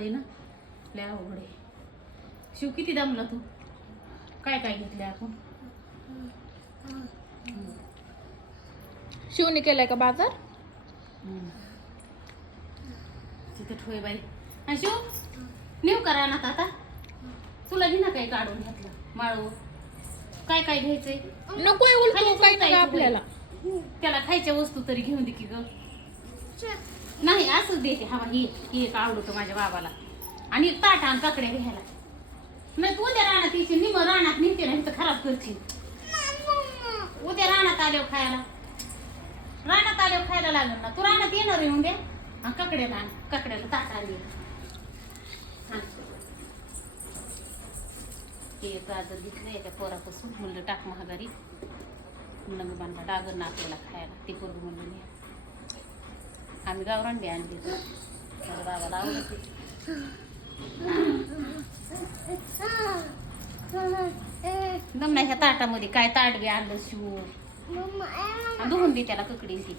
ना लय अवघड आहे. शिव किती दमला तू? काय काय घेतलंय आपण? शिवने केलाय का बाजार? तिथे ठोय बाई. आणि शिव नेऊ करा ना आता. तुला घे ना काही काढून घेतलं माळव. काय काय घ्यायचंय? नकोय उलटू काय काय आपल्याला. त्याला खायच्या वस्तू तरी घेऊन दे की ग. नाही असंच देते. हवा ही एक आवडतो माझ्या बाबाला. आणि एक ताट आणि काकड्या घ्यायला. नाही तू उद्या रानात यायची निम रानात निघते नाही तर खराब करशील. उद्या रानात आल्यावर खायला. रानात आल्यावर खायला लागल ना. तू रानात येणार येऊन दे. काकड्याला आण. काकड्याला ताट आली. हे गाजर घेतलंय त्या पोरापासून म्हणलं टाक महागारी. म्हणलं मी बांधला डागर ना आपल्याला खायला. ते पोरग म्हणलं नाही. आम्ही गावरान बी आणली माझ्या बाबाला आवडते. दमना ह्या ताटामध्ये काय ताट बी आणलं शिव. धुवून दे त्याला ककडी ती.